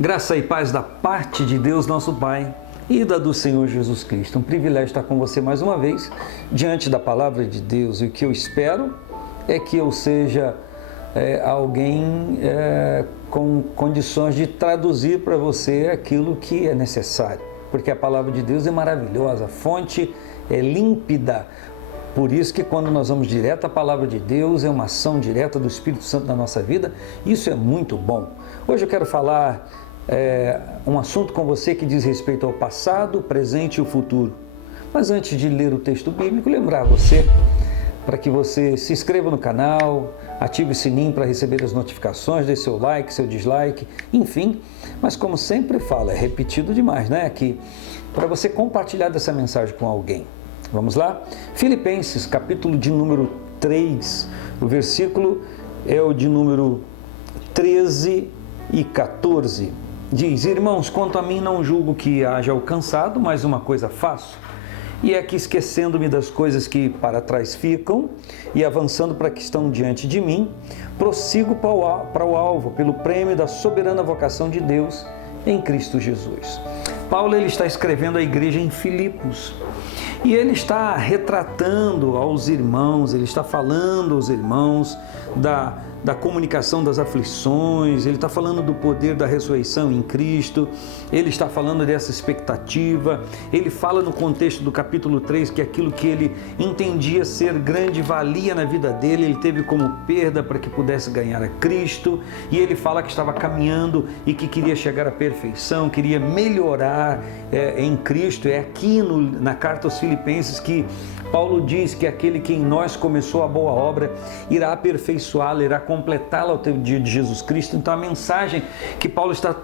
Graça e paz da parte de Deus, nosso Pai, e da do Senhor Jesus Cristo. Um privilégio estar com você mais uma vez, diante da palavra de Deus. E o que eu espero é que eu seja alguém com condições de traduzir para você aquilo que é necessário. Porque a palavra de Deus é maravilhosa, a fonte é límpida. Por isso que quando nós vamos direto à palavra de Deus, é uma ação direta do Espírito Santo na nossa vida. Isso é muito bom. Hoje eu quero falar um assunto com você que diz respeito ao passado, presente e o futuro. Mas antes de ler o texto bíblico, lembrar você para que você se inscreva no canal, ative o sininho para receber as notificações, dê seu like, seu dislike, enfim. Mas como sempre falo, é repetido demais, né? Aqui, para você compartilhar dessa mensagem com alguém. Vamos lá? Filipenses, capítulo de número 3, o versículo é o de número 13 e 14. Diz: irmãos, quanto a mim não julgo que haja alcançado, mas uma coisa faço, e é que esquecendo-me das coisas que para trás ficam e avançando para que estão diante de mim, prossigo para o alvo, pelo prêmio da soberana vocação de Deus em Cristo Jesus. Paulo ele está escrevendo à igreja em Filipos e ele está retratando aos irmãos, ele está falando aos irmãos da comunicação das aflições, ele está falando do poder da ressurreição em Cristo, ele está falando dessa expectativa, ele fala no contexto do capítulo 3 que aquilo que ele entendia ser grande valia na vida dele, ele teve como perda para que pudesse ganhar a Cristo, e ele fala que estava caminhando e que queria chegar à perfeição, queria melhorar em Cristo. É aqui na carta aos Filipenses que Paulo diz que aquele que em nós começou a boa obra irá aperfeiçoá-la, irá completá-la até o dia de Jesus Cristo. Então a mensagem que Paulo está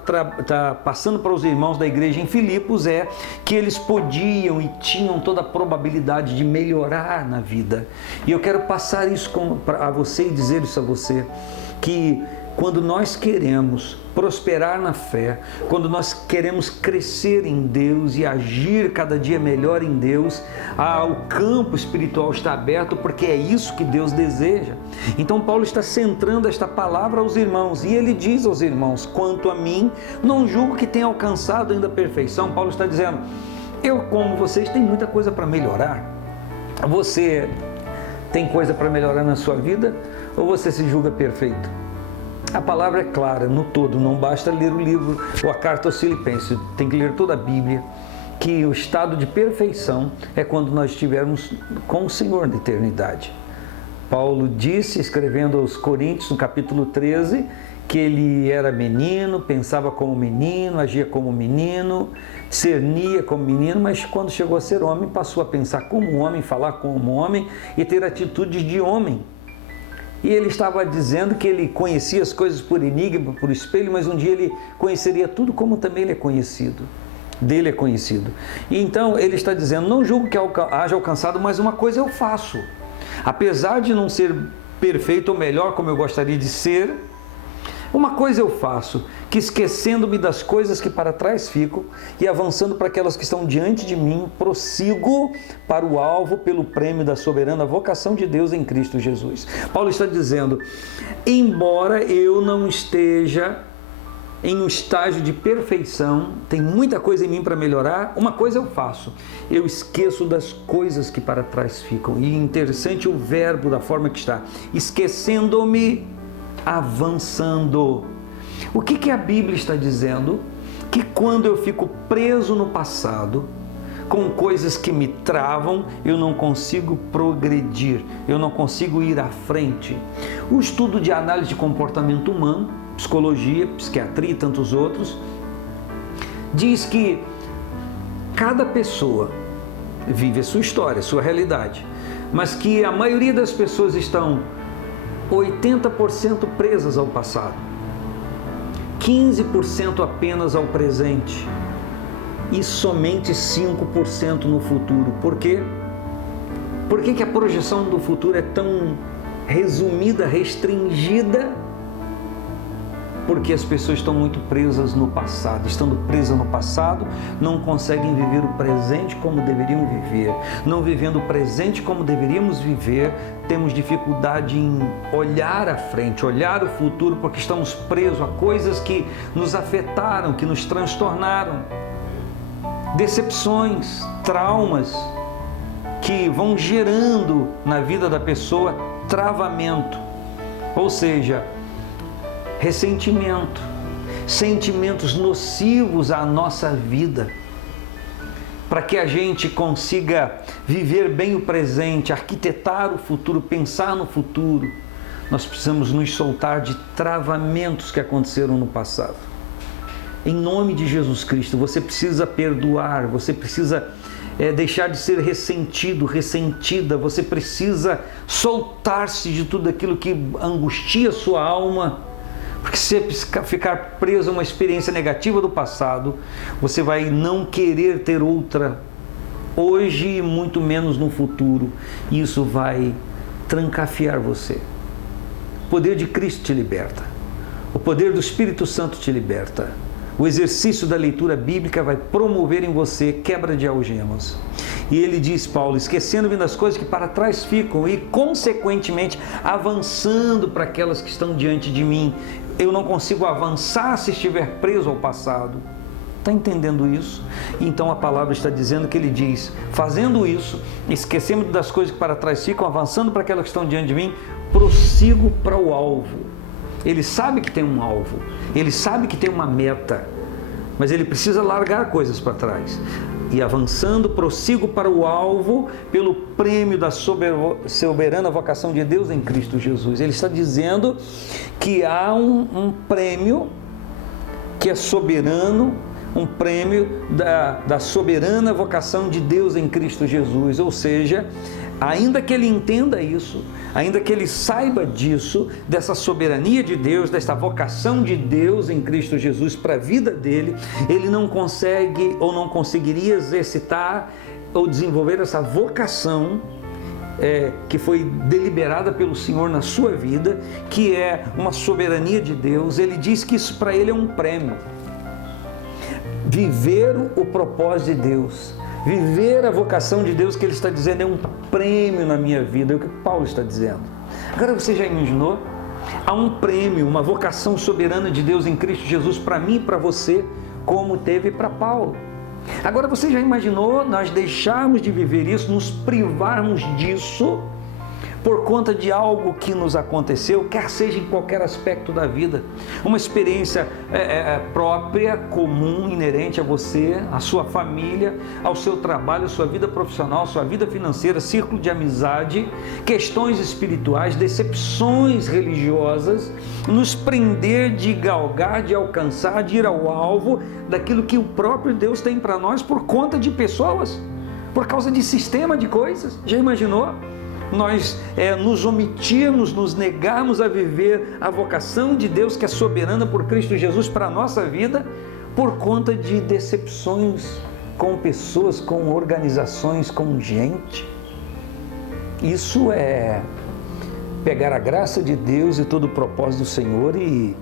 passando para os irmãos da igreja em Filipos é que eles podiam e tinham toda a probabilidade de melhorar na vida. E eu quero passar isso a você e dizer isso a você, que quando nós queremos prosperar na fé, quando nós queremos crescer em Deus e agir cada dia melhor em Deus, o campo espiritual está aberto, porque é isso que Deus deseja. Então Paulo está centrando esta palavra aos irmãos, e ele diz aos irmãos: quanto a mim, não julgo que tenha alcançado ainda a perfeição. Paulo está dizendo: eu, como vocês, tenho muita coisa para melhorar. Você tem coisa para melhorar na sua vida, ou você se julga perfeito? A palavra é clara no todo, não basta ler o livro ou a carta aos Filipenses, tem que ler toda a Bíblia, que o estado de perfeição é quando nós estivermos com o Senhor na eternidade. Paulo disse, escrevendo aos Coríntios, no capítulo 13, que ele era menino, pensava como menino, agia como menino, cernia como menino, mas quando chegou a ser homem, passou a pensar como homem, falar como homem e ter atitudes de homem. E ele estava dizendo que ele conhecia as coisas por enigma, por espelho, mas um dia ele conheceria tudo como também ele é conhecido. Dele é conhecido. E então ele está dizendo: não julgo que haja alcançado, mas uma coisa eu faço. Apesar de não ser perfeito ou melhor como eu gostaria de ser, uma coisa eu faço, que esquecendo-me das coisas que para trás ficam e avançando para aquelas que estão diante de mim, prossigo para o alvo pelo prêmio da soberana vocação de Deus em Cristo Jesus. Paulo está dizendo: embora eu não esteja em um estágio de perfeição, tem muita coisa em mim para melhorar, uma coisa eu faço: eu esqueço das coisas que para trás ficam. E interessante o verbo da forma que está: esquecendo-me, avançando. O que a Bíblia está dizendo? Que quando eu fico preso no passado, com coisas que me travam, eu não consigo progredir, eu não consigo ir à frente. O estudo de análise de comportamento humano, psicologia, psiquiatria e tantos outros, diz que cada pessoa vive a sua história, a sua realidade, mas que a maioria das pessoas estão 80% presas ao passado, 15% apenas ao presente e somente 5% no futuro. Por quê? Por que a projeção do futuro é tão resumida, restringida? Porque as pessoas estão muito presas no passado. Estando presas no passado, não conseguem viver o presente como deveriam viver. Não vivendo o presente como deveríamos viver, temos dificuldade em olhar à frente, olhar o futuro, porque estamos presos a coisas que nos afetaram, que nos transtornaram. Decepções, traumas, que vão gerando na vida da pessoa travamento. Ou seja, ressentimento, sentimentos nocivos à nossa vida. Para que a gente consiga viver bem o presente, arquitetar o futuro, pensar no futuro, nós precisamos nos soltar de travamentos que aconteceram no passado. Em nome de Jesus Cristo, você precisa perdoar, você precisa deixar de ser ressentido, ressentida, você precisa soltar-se de tudo aquilo que angustia a sua alma. Porque se você ficar preso a uma experiência negativa do passado, você vai não querer ter outra hoje e muito menos no futuro. E isso vai trancafiar você. O poder de Cristo te liberta. O poder do Espírito Santo te liberta. O exercício da leitura bíblica vai promover em você quebra de algemas. E ele diz, Paulo, esquecendo-me das coisas que para trás ficam e, consequentemente, avançando para aquelas que estão diante de mim. Eu não consigo avançar se estiver preso ao passado. Está entendendo isso? Então a palavra está dizendo que ele diz, fazendo isso, esquecendo das coisas que para trás ficam, avançando para aquelas que estão diante de mim, prossigo para o alvo. Ele sabe que tem um alvo, ele sabe que tem uma meta, mas ele precisa largar coisas para trás. E avançando, prossigo para o alvo pelo prêmio da soberana vocação de Deus em Cristo Jesus. Ele está dizendo que há um prêmio que é soberano, um prêmio da soberana vocação de Deus em Cristo Jesus. Ou seja, ainda que ele entenda isso, ainda que ele saiba disso, dessa soberania de Deus, desta vocação de Deus em Cristo Jesus para a vida dele, ele não consegue ou não conseguiria exercitar ou desenvolver essa vocação que foi deliberada pelo Senhor na sua vida, que é uma soberania de Deus. Ele diz que isso para ele é um prêmio. Viver o propósito de Deus, viver a vocação de Deus que ele está dizendo é um prêmio na minha vida, é o que Paulo está dizendo. Agora você já imaginou? Há um prêmio, uma vocação soberana de Deus em Cristo Jesus para mim e para você, como teve para Paulo. Agora você já imaginou nós deixarmos de viver isso, nos privarmos disso por conta de algo que nos aconteceu, quer seja em qualquer aspecto da vida, uma experiência própria, comum, inerente a você, a sua família, ao seu trabalho, a sua vida profissional, a sua vida financeira, círculo de amizade, questões espirituais, decepções religiosas, nos prender de galgar, de alcançar, de ir ao alvo daquilo que o próprio Deus tem para nós por conta de pessoas, por causa de sistema de coisas. Já imaginou? Nós nos omitirmos, nos negarmos a viver a vocação de Deus que é soberana por Cristo Jesus para a nossa vida, por conta de decepções com pessoas, com organizações, com gente. Isso é pegar a graça de Deus e todo o propósito do Senhor e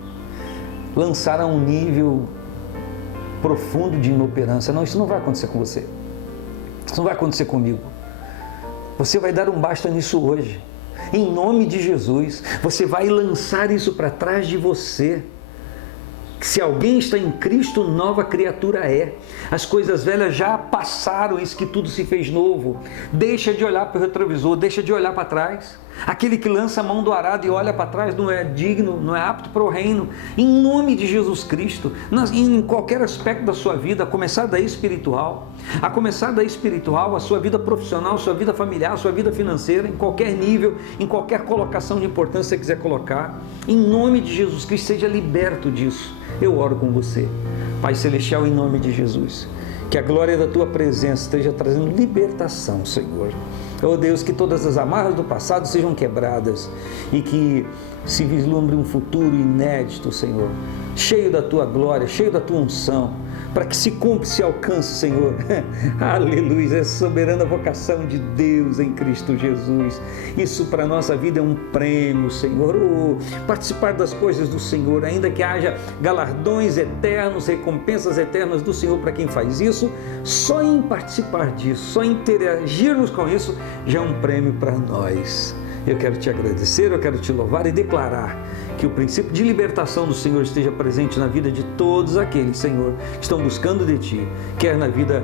lançar a um nível profundo de inoperância. Não, isso não vai acontecer com você. Isso não vai acontecer comigo. Você vai dar um basta nisso hoje, em nome de Jesus. Você vai lançar isso para trás de você. Se alguém está em Cristo, nova criatura é. As coisas velhas já passaram, isso que tudo se fez novo. Deixa de olhar para o retrovisor, deixa de olhar para trás. Aquele que lança a mão do arado e olha para trás não é digno, não é apto para o reino. Em nome de Jesus Cristo, em qualquer aspecto da sua vida, a começar daí espiritual, a sua vida profissional, a sua vida familiar, a sua vida financeira, em qualquer nível, em qualquer colocação de importância que você quiser colocar, em nome de Jesus Cristo, seja liberto disso. Eu oro com você, Pai Celestial, em nome de Jesus, que a glória da Tua presença esteja trazendo libertação, Senhor. Oh Deus, que todas as amarras do passado sejam quebradas e que se vislumbre um futuro inédito, Senhor, cheio da Tua glória, cheio da Tua unção, para que se cumpra, se alcance, Senhor. Aleluia, é soberana vocação de Deus em Cristo Jesus. Isso para a nossa vida é um prêmio, Senhor. Participar das coisas do Senhor, ainda que haja galardões eternos, recompensas eternas do Senhor para quem faz isso, só em participar disso, só em interagirmos com isso, já é um prêmio para nós. Eu quero te agradecer, eu quero te louvar e declarar que o princípio de libertação do Senhor esteja presente na vida de todos aqueles, Senhor, que estão buscando de Ti, quer na vida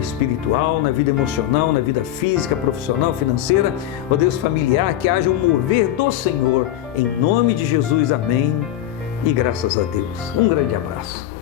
espiritual, na vida emocional, na vida física, profissional, financeira, ó Deus, familiar, que haja um mover do Senhor, em nome de Jesus, amém, e graças a Deus. Um grande abraço.